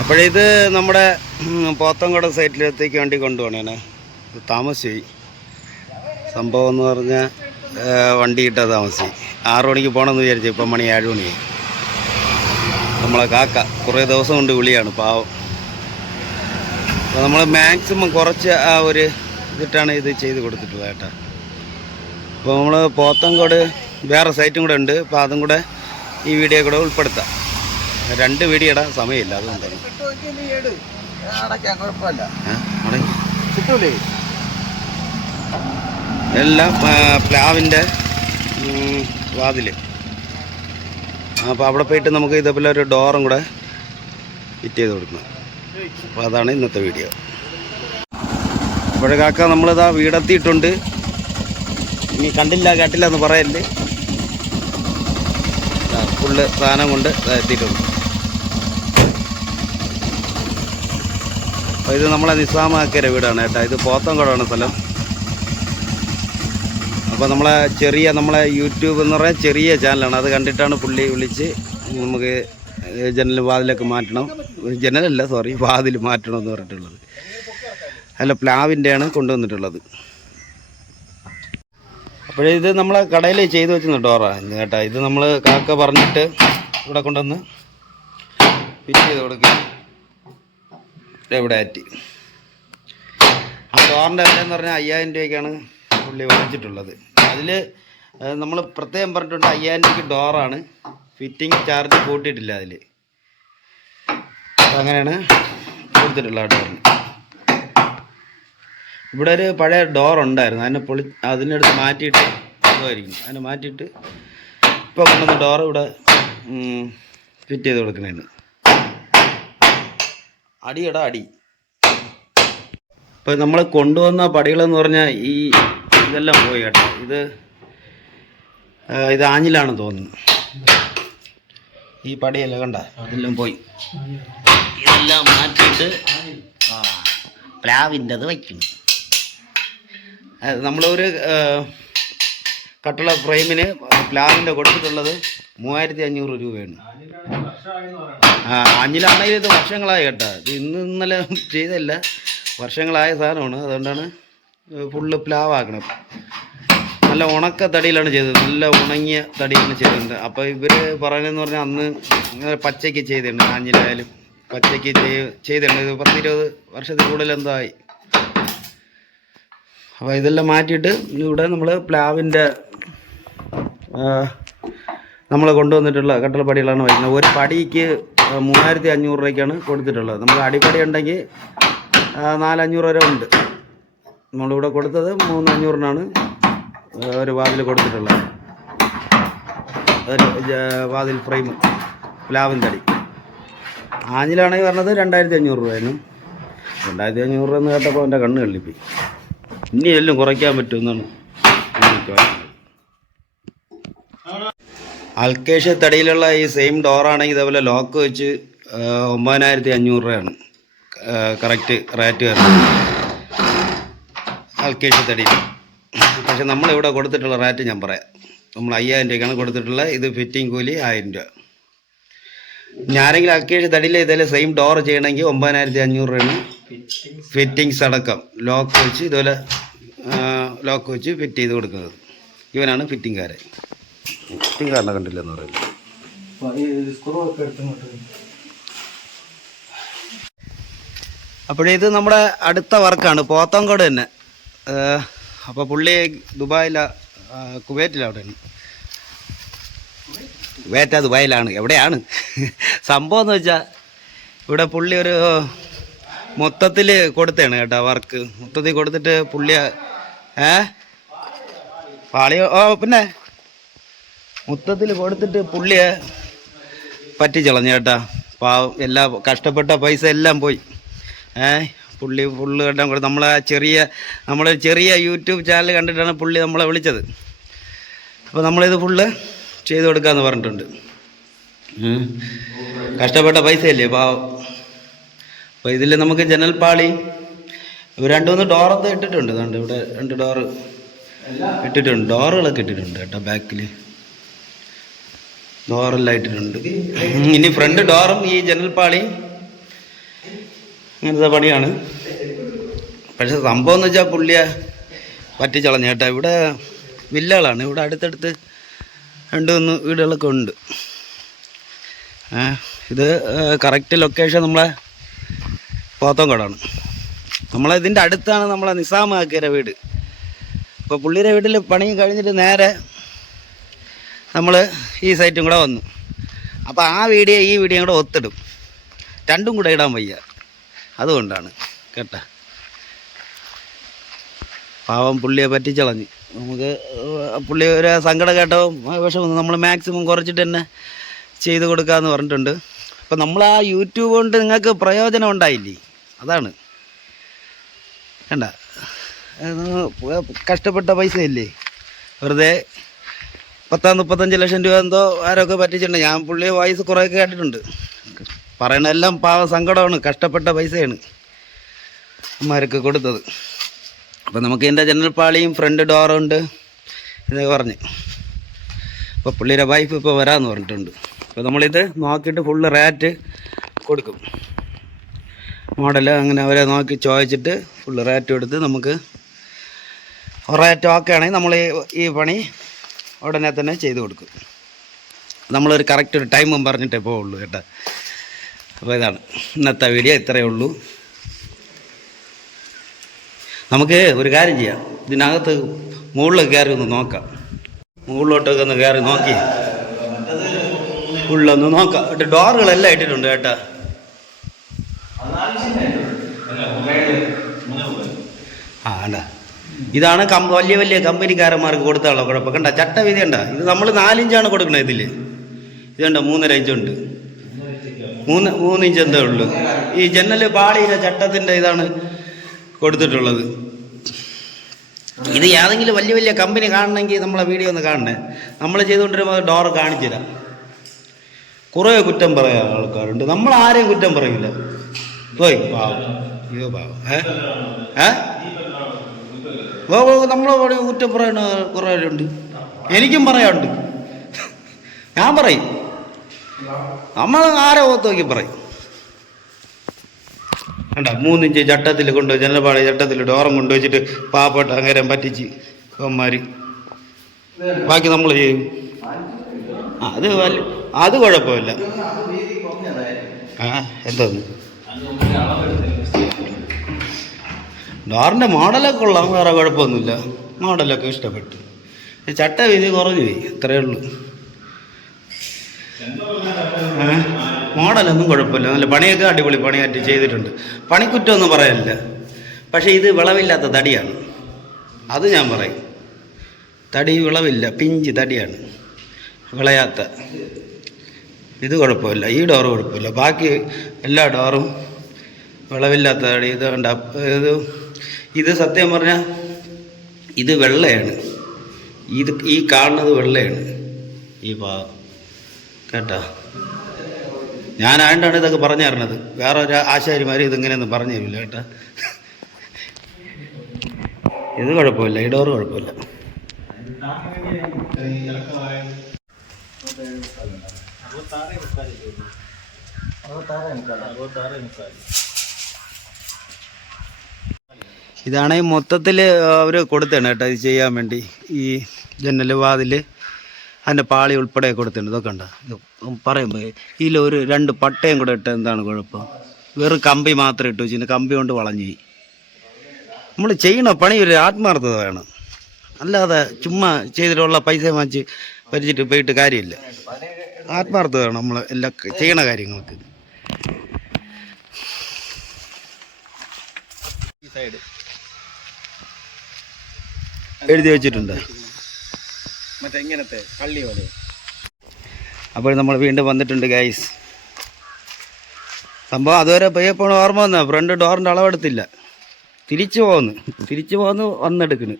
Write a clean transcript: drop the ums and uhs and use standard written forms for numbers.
അപ്പോഴിത് നമ്മുടെ പോത്തൻകോട് സൈറ്റിലത്തേക്ക് വണ്ടി കൊണ്ടുപോകണേ. ഇത് താമസിച്ചായി സംഭവം എന്ന് പറഞ്ഞാൽ വണ്ടി കിട്ടാൻ താമസിച്ചു. 6 മണിക്ക് പോകണമെന്ന് വിചാരിച്ചു. ഇപ്പം മണി 7 മണിയായി. നമ്മളെ കാക്ക കുറേ ദിവസം കൊണ്ട് വിളിയാണ് പാവം. അപ്പോൾ നമ്മൾ മാക്സിമം കുറച്ച് ആ ഒരു ഇതിട്ടാണ് ഇത് ചെയ്ത് കൊടുത്തിട്ടുള്ളത് കേട്ടോ. അപ്പോൾ നമ്മൾ പോത്തൻകോട് വേറെ സൈറ്റും കൂടെ ഉണ്ട്. അപ്പോൾ അതും കൂടെ ഈ വീഡിയോ കൂടെ ഉൾപ്പെടുത്താം. 2 വീഡിയോ ഇടാൻ സമയമില്ല, അതുകൊണ്ടാണ്. എല്ലാം പ്ലാവിൻ്റെ വാതിൽ. അപ്പോൾ അവിടെ പോയിട്ട് നമുക്ക് ഇതേപോലെ ഒരു ഡോറും കൂടെ ഫിറ്റ് ചെയ്ത് കൊടുക്കണം. അപ്പോൾ അതാണ് ഇന്നത്തെ വീഡിയോ. അപ്പോഴേ കാക്ക നമ്മളിതാ വീടെത്തിയിട്ടുണ്ട്. ഇനി കണ്ടില്ല കേട്ടില്ല എന്ന് പറയല്ലേ. ഫുള്ള് സാധനം കൊണ്ട് എത്തിയിട്ടുണ്ട്. അപ്പോൾ ഇത് നമ്മളെ നിസാമാക്കര വീടാണ് കേട്ടോ. ഇത് പോത്തൻകോടാണ് സ്ഥലം. അപ്പോൾ നമ്മളെ യൂട്യൂബ് എന്ന് പറഞ്ഞാൽ ചെറിയ ചാനലാണ്. അത് കണ്ടിട്ടാണ് പുള്ളി വിളിച്ച് നമുക്ക് ജനൽ വാതിലൊക്കെ മാറ്റണം, ജനലല്ല സോറി വാതിൽ മാറ്റണം എന്ന് പറഞ്ഞിട്ടുള്ളത്. അല്ല, പ്ലാവിൻ്റെയാണ് കൊണ്ടുവന്നിട്ടുള്ളത്. അപ്പോഴിത് നമ്മളെ കടയിൽ ചെയ്ത് വെച്ചിരുന്ന ഡോറാണ് കേട്ടോ. ഇത് നമ്മൾ കാക്ക പറഞ്ഞിട്ട് ഇവിടെ കൊണ്ടുവന്ന് ഫിറ്റ് ചെയ്ത് കൊടുക്കുക. ഇവിടെ ആറ്റി ആ ഡോറിൻ്റെ വിലയെന്ന് പറഞ്ഞാൽ 5000 രൂപയ്ക്കാണ് പുള്ളി വാങ്ങിച്ചിട്ടുള്ളത്. അതിൽ നമ്മൾ പ്രത്യേകം പറഞ്ഞിട്ടുണ്ട് 5000 രൂപയ്ക്ക് ഡോറാണ്. ഫിറ്റിംഗ് ചാർജ് കൂട്ടിയിട്ടില്ല അതിൽ. അങ്ങനെയാണ് കൊടുത്തിട്ടുള്ളത് ആ ഡോറിന്. ഇവിടെ ഒരു പഴയ ഡോർ ഉണ്ടായിരുന്നു, അതിനടുത്ത് മാറ്റിയിട്ട് ഇതായിരിക്കും. അതിനെ മാറ്റിയിട്ട് ഇപ്പോൾ കൊണ്ടുവന്ന ഡോർ ഇവിടെ ഫിറ്റ് ചെയ്ത് കൊടുക്കണേന്ന്. അടിയടാ അടി. ഇപ്പോൾ നമ്മൾ കൊണ്ടുവന്ന പടികളെന്ന് പറഞ്ഞാൽ ഇതെല്ലാം പോയി കേട്ടോ. ഇത് ആഞ്ഞിലാണെന്ന് തോന്നുന്നു. ഈ പടിയല്ല കണ്ട, ഇതെല്ലാം പോയി. ഇതെല്ലാം മാറ്റിയിട്ട് പ്ലാവിൻ്റെത് വയ്ക്കും. നമ്മളൊരു കട്ടള ഫ്രെയിമിന് പ്ലാവിൻ്റെ കൊടുത്തിട്ടുള്ളത് 3500 രൂപയാണ്. ആഞ്ഞിലാണെങ്കിൽ ഇത് വർഷങ്ങളായി കേട്ടോ. ഇത് ഇന്നലെ ചെയ്തല്ല, വർഷങ്ങളായ സാധനമാണ്. അതുകൊണ്ടാണ് ഫുള്ള് പ്ലാവാക്കണം. നല്ല ഉണക്ക തടിയിലാണ് ചെയ്തത്, നല്ല ഉണങ്ങിയ തടിയാണ് ചെയ്തിട്ടുണ്ട്. അപ്പോൾ ഇവർ പറയുന്നതെന്ന് പറഞ്ഞാൽ അന്ന് അങ്ങനെ പച്ചയ്ക്ക് ചെയ്തിട്ടുണ്ട്. ആഞ്ഞിലായാലും പച്ചയ്ക്ക് ചെയ്തിട്ടുണ്ട്. ഇത് 10-20 വർഷത്തിൽ കൂടുതൽ എന്തോ ആയി. അപ്പോൾ ഇതെല്ലാം മാറ്റിയിട്ട് ഇവിടെ നമ്മൾ പ്ലാവിൻ്റെ നമ്മൾ കൊണ്ടുവന്നിട്ടുള്ള കട്ടളപ്പടികളാണ് വയ്ക്കുന്നത്. ഒരു പടിക്ക് 3500 രൂപയ്ക്കാണ് കൊടുത്തിട്ടുള്ളത്. നമ്മൾ അടിപ്പടി ഉണ്ടെങ്കിൽ 400-500 വരെ ഉണ്ട്. നമ്മളിവിടെ കൊടുത്തത് 3500-നാണ് ഒരു വാതിൽ കൊടുത്തിട്ടുള്ളത്. ഒരു വാതിൽ ഫ്രെയിം പ്ലാവിൻ തടി. ആഞ്ഞിലാണെങ്കിൽ പറഞ്ഞത് 2500 രൂപയാണ്. 2500 രൂപ എന്ന് കേട്ടപ്പോൾ എൻ്റെ കണ്ണ് കള്ളിപ്പോയി. ഇനി എല്ലാം കുറയ്ക്കാൻ പറ്റുമെന്നാണ്. അൽക്കേഷ് തടിയിലുള്ള ഈ സെയിം ഡോറാണെങ്കിൽ ഇതേപോലെ ലോക്ക് വെച്ച് 9500 രൂപയാണ് കറക്റ്റ് റേറ്റ് വരുന്നത് അൽക്കേഷ് തടിയിൽ. പക്ഷെ നമ്മളിവിടെ കൊടുത്തിട്ടുള്ള റേറ്റ് ഞാൻ പറയാം. നമ്മൾ 5000 രൂപയ്ക്കാണ് കൊടുത്തിട്ടുള്ളത്. ഇത് ഫിറ്റിംഗ് കൂലി 1000 രൂപ. ഞാനെങ്കിലും അൽക്കേഷ് തടിയിൽ ഇതേപോലെ സെയിം ഡോർ ചെയ്യണമെങ്കിൽ 9500 രൂപയാണ് ഫിറ്റിങ്സ് അടക്കം. ലോക്ക് വെച്ച് ഇതുപോലെ ലോക്ക് വെച്ച് ഫിറ്റ് ചെയ്ത് കൊടുക്കുന്നത്. ഇവനാണ് ഫിറ്റിംഗുകാരൻ. ഫിറ്റിംഗുകാരനെ കണ്ടില്ലെന്ന് പറയുന്നത്. അപ്പോഴിത് നമ്മുടെ അടുത്ത വർക്കാണ്, പോത്തൻകോട് തന്നെ. അപ്പോൾ പുള്ളി കുവൈറ്റിലാണ്. ദുബായിലാണ്. എവിടെയാണ് സംഭവം എന്ന് വെച്ചാൽ ഇവിടെ പുള്ളി ഒരു മൊത്തത്തിൽ കൊടുത്താണ് കേട്ടോ വർക്ക്. മൊത്തത്തിൽ കൊടുത്തിട്ട് പുള്ളി പിന്നെ മൊത്തത്തിൽ കൊടുത്തിട്ട് പുള്ളിയെ പറ്റിച്ചളഞ്ഞു കേട്ടാ. പാവം, എല്ലാ കഷ്ടപ്പെട്ട പൈസ എല്ലാം പോയി. പുള്ളി ഫുള്ള് കണ്ടാൽ കൂടെ നമ്മളെ ചെറിയ യൂട്യൂബ് ചാനൽ കണ്ടിട്ടാണ് പുള്ളി നമ്മളെ വിളിച്ചത്. അപ്പോൾ നമ്മളിത് ഫുള്ള് ചെയ്ത് കൊടുക്കാമെന്ന് പറഞ്ഞിട്ടുണ്ട്. കഷ്ടപ്പെട്ട പൈസയല്ലേ പാവം. അപ്പോൾ ഇതിൽ നമുക്ക് ജനൽപ്പാളി 2-3 ഡോറൊക്കെ ഇട്ടിട്ടുണ്ട്. അതുകൊണ്ട് ഇവിടെ 2 ഡോറ് ഇട്ടിട്ടുണ്ട്. ഡോറുകളൊക്കെ ഇട്ടിട്ടുണ്ട് കേട്ടോ. ബാക്കിൽ ഡോറെല്ലാം ഇട്ടിട്ടുണ്ട്. ഇനി ഫ്രണ്ട് ഡോറും ഈ ജനൽപ്പാളിയും അങ്ങനത്തെ പണിയാണ്. പക്ഷെ സംഭവം എന്ന് വെച്ചാൽ പുള്ളിയെ പറ്റിച്ചളഞ്ഞു കേട്ടോ. ഇവിടെ വില്ലകളാണ്, ഇവിടെ അടുത്തടുത്ത് 2-3 വീടുകളൊക്കെ ഉണ്ട്. ഇത് കറക്റ്റ് ലൊക്കേഷൻ നമ്മളെ പോത്തങ്കോടാണ്. നമ്മളതിൻ്റെ അടുത്താണ് നമ്മളെ നിസാമാക്കിയ വീട്. അപ്പോൾ പുള്ളിയുടെ വീട്ടിൽ പണി കഴിഞ്ഞിട്ട് നേരെ നമ്മൾ ഈ സൈറ്റും കൂടെ വന്നു. അപ്പോൾ ആ വീഡിയോ ഈ വീഡിയോ കൂടെ ഒത്തിടും, രണ്ടും കൂടെ ഇടാൻ വയ്യ, അതുകൊണ്ടാണ് കേട്ടോ. പാവം പുള്ളിയെ പറ്റിച്ചളഞ്ഞ്. നമുക്ക് പുള്ളി ഒരു സങ്കടം കേട്ടോ വിഷമം നമ്മൾ മാക്സിമം കുറച്ചിട്ട് തന്നെ ചെയ്ത് കൊടുക്കാമെന്ന് പറഞ്ഞിട്ടുണ്ട്. അപ്പം നമ്മൾ ആ യൂട്യൂബ് കൊണ്ട് നിങ്ങൾക്ക് പ്രയോജനം ഉണ്ടായില്ലേ, അതാണ് വേണ്ട. കഷ്ടപ്പെട്ട പൈസ ഇല്ലേ, വെറുതെ 30-35 ലക്ഷം രൂപ എന്തോ ആരൊക്കെ പറ്റിച്ചിട്ടുണ്ട്. ഞാൻ പുള്ളിയെ വോയിസ് കുറേയൊക്കെ കേട്ടിട്ടുണ്ട്. പറയണതെല്ലാം പാവം സങ്കടമാണ്, കഷ്ടപ്പെട്ട പൈസയാണ് അമ്മമാർക്ക് കൊടുത്തത്. അപ്പോൾ നമുക്ക് ഇതിൻ്റെ ജനൽ പാളിയും ഫ്രണ്ട് ഡോറുണ്ട് എന്നൊക്കെ പറഞ്ഞ്. അപ്പോൾ പുള്ളിയുടെ വൈഫ് ഇപ്പോൾ വരാമെന്ന് പറഞ്ഞിട്ടുണ്ട്. അപ്പോൾ നമ്മളിത് നോക്കിയിട്ട് ഫുള്ള് റേറ്റ് കൊടുക്കും, മോഡൽ അങ്ങനെ അവരെ നോക്കി ചോദിച്ചിട്ട് ഫുള്ള് റേറ്റ് കൊടുത്ത് നമുക്ക് റേറ്റ് ഓക്കെ ആണെങ്കിൽ നമ്മൾ ഈ പണി ഉടനെ തന്നെ ചെയ്ത് കൊടുക്കും. നമ്മളൊരു കറക്റ്റ് ഒരു ടൈമും പറഞ്ഞിട്ടേ പോവുള്ളൂ കേട്ടോ. അപ്പോൾ ഇതാണ് ഇന്നത്തെ വീഡിയോ, ഇത്രയേ ഉള്ളൂ. നമുക്ക് ഒരു കാര്യം ചെയ്യാം, ഇതിനകത്ത് മുകളിൽ കയറി ഒന്ന് നോക്കാം, മുകളിലോട്ടൊക്കെ ഒന്ന് കയറി നോക്കി ഉള്ളൊന്ന് നോക്കാം. എന്നിട്ട് ഡോറുകളെല്ലാം ഇട്ടിട്ടുണ്ട് കേട്ടോ. ആണ്ടാ ഇതാണ് വലിയ വലിയ കമ്പനിക്കാരന്മാർക്ക് കൊടുത്താണല്ലോ കുഴപ്പം. കണ്ട ചട്ട വീതി കണ്ട, ഇത് നമ്മൾ 4 ഇഞ്ചാണ് കൊടുക്കണത്. ഇതിൽ ഇതുണ്ട് 3.5 ഇഞ്ചുണ്ട്, 3 ഇഞ്ച് എന്തേ ഉള്ളൂ. ഈ ജനൽ പാളിയിലെ ചട്ടത്തിൻ്റെ ഇതാണ് കൊടുത്തിട്ടുള്ളത്. ഇത് ഏതെങ്കിലും വലിയ വലിയ കമ്പനി കാണണമെങ്കിൽ നമ്മളെ വീഡിയോ ഒന്ന് കാണണേ. നമ്മൾ ചെയ്തുകൊണ്ടിരുമ്പോൾ ഡോറ് കാണിച്ചു തരാം. കുറേ കുറ്റം പറയാൻ ആൾക്കാരുണ്ട്, നമ്മൾ ആരെയും കുറ്റം പറയില്ല. പോയി പാവം, ഇതോ പാവം നമ്മളെ കുറ്റം പറയുന്ന കുറേ പേരുണ്ട്, എനിക്കും പറയാനുണ്ട്. ഞാൻ പറയും, നമ്മൾ ആരെ ഓത്ത് നോക്കി പറയും. കണ്ട 3 ഇഞ്ച് ചട്ടത്തിൽ കൊണ്ടുപോയി ജനൽപ്പാളി ചട്ടത്തിൽ ഡോറും കൊണ്ടുവച്ചിട്ട് പാവപ്പെട്ട അങ്ങനെ പറ്റിച്ച് അവന്മാർ ബാക്കി നമ്മൾ ചെയ്യും. അത് കുഴപ്പമില്ല. എന്തോന്ന് ഡോറിൻ്റെ മോഡലൊക്കെ കൊള്ളാം, വേറെ കുഴപ്പമൊന്നുമില്ല, മോഡലൊക്കെ ഇഷ്ടപ്പെട്ടു. ചട്ട വീതി കുറഞ്ഞു പോയി, അത്രയേ ഉള്ളൂ. മോഡലൊന്നും കുഴപ്പമില്ല, നല്ല പണിയൊക്കെ അടിപൊളി പണിയായിട്ട് ചെയ്തിട്ടുണ്ട്. പണിക്കുറ്റമൊന്നും പറയാനില്ല. പക്ഷേ ഇത് വിളവില്ലാത്ത തടിയാണ്, അത് ഞാൻ പറയും. തടി വിളവില്ല, പിഞ്ച് തടിയാണ്, വിളയാത്ത. ഇത് കുഴപ്പമില്ല, ഈ ഡോറ് കുഴപ്പമില്ല, ബാക്കി എല്ലാ ഡോറും വിളവില്ലാത്ത തടി. ഇത് കണ്ട, ഇത് സത്യം പറഞ്ഞാൽ ഇത് വെള്ളയാണ്, ഈ കാണുന്നത് വെള്ളയാണ് ഈ ഭാഗം കേട്ടോ. ഞാനായിട്ടാണ് ഇതൊക്കെ പറഞ്ഞു തരണത്, വേറെ ഒരു ആശാരിമാർ ഇതിങ്ങനെയൊന്നും പറഞ്ഞു തരില്ല കേട്ടോ. ഇത് കുഴപ്പമില്ല, ഈ ഡോറ് കുഴപ്പമില്ല. ഇതാണ് മൊത്തത്തിൽ അവർ കൊടുത്തതാണ് കേട്ടോ, ഇത് ചെയ്യാൻ വേണ്ടി. ഈ ജനൽ വാതിൽ അതിൻ്റെ പാളി ഉൾപ്പെടെ കൊടുത്തിട്ടുണ്ട്. ഇതൊക്കെ ഉണ്ടോ, ഇത് പറയുമ്പോൾ ഇതിലൊരു 2 പട്ടയും കൂടെ ഇട്ട് എന്താണ് കുഴപ്പം? വെറും കമ്പി മാത്രം ഇട്ട് വെച്ചിട്ട് കമ്പി കൊണ്ട് വളഞ്ഞു. നമ്മൾ ചെയ്യണ പണി ഒരു ആത്മാർത്ഥത വേണം, അല്ലാതെ ചുമ്മാ ചെയ്തിട്ടുള്ള പൈസ വാങ്ങിച്ച് പരിച്ചിട്ട് പോയിട്ട് കാര്യമില്ല. ആത്മാർത്ഥത വേണം നമ്മൾ എല്ലാ ചെയ്യണ കാര്യങ്ങൾക്ക്. ഈ സൈഡ് എഴുതി വെച്ചിട്ടുണ്ട് മറ്റേ ഇങ്ങനത്തെ പള്ളി പോലെ. അപ്പോൾ നമ്മൾ വീണ്ടും വന്നിട്ടുണ്ട് ഗൈസ്. സംഭവം അതുവരെ പയ്യപ്പോണ ഓർമ്മ വന്ന ഫ്രണ്ട് ഡോറിൻ്റെ അളവെടുത്തില്ല, തിരിച്ചു പോന്ന് വന്നെടുക്കണ്.